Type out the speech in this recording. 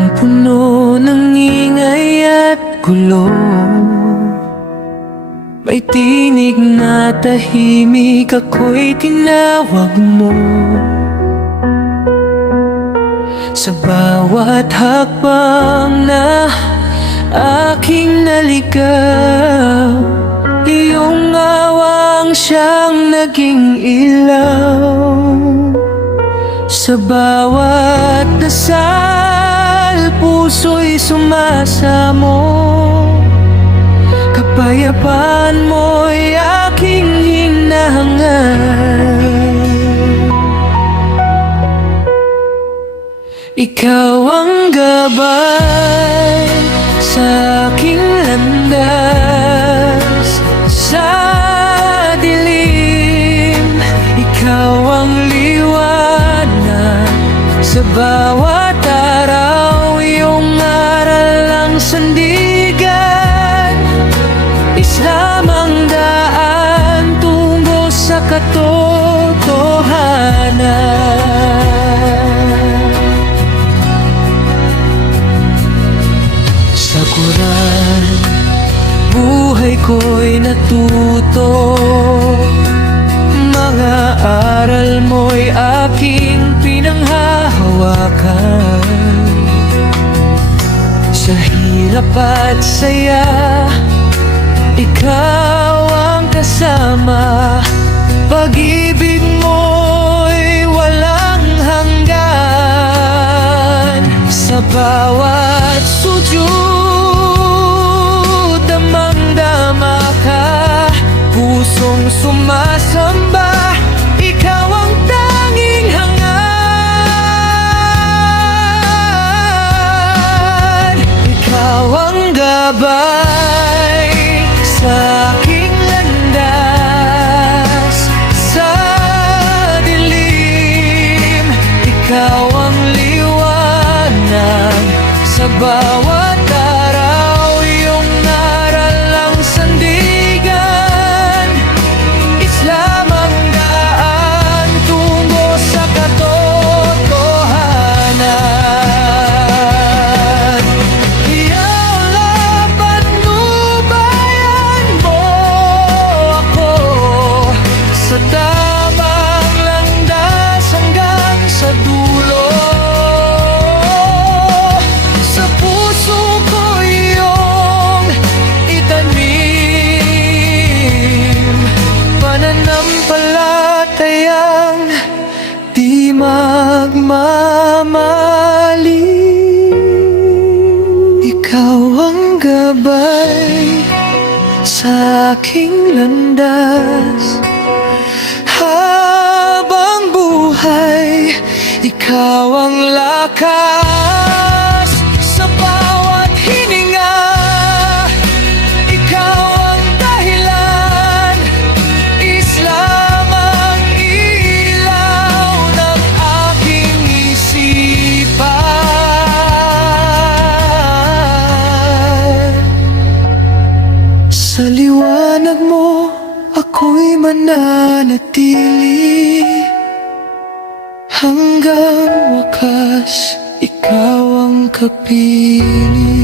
punong-puno ng ingay at gulo. May tinig na tahimik, ako'y tinawag mo. Sa bawat hakbang na aking naligaw, iyong awang siyang naging ilaw. Sa bawat dasal, puso'y sumasamo. Kapayapaan mo'y aking hinahangal. Ikaw ang gabay sa aking landas. Sa dilim, ikaw ang liwanag. Sa bawat araw, iyong aral ang sandigan. Islam ang daan tungo sa katotohanan. Sa Quran, buhay ko'y natuto. Mga aral mo'y aking pinanghahawakan. Sa hirap at saya, ikaw ang kasama. Pag-ibig mo'y walang hanggan. Sa bawat sujud, damang-dama ka. Pusong sumasamba, ikaw ang tanging hangad. Ikaw ang gabay sa aking landas. Sa dilim, ikaw ang liwanag. Sa bawat araw, iyong aral ang sandigan. Islam ang daan tungo sa katotohanan. Iyaw patnubayan mo ako sa tamang landas hanggang sa dulo. Sa puso ko iyong itanim, pananampalatayang di magmamali. Ikaw ang gabay sa aking landas. Habang buhay, ikaw ang lakas. Sa bawat hininga, ikaw ang dahilan. Islam ang ilaw ng aking isipan. Sa liwanag mo, ako'y mananatili. Hanggang wakas, ikaw ang kapiling.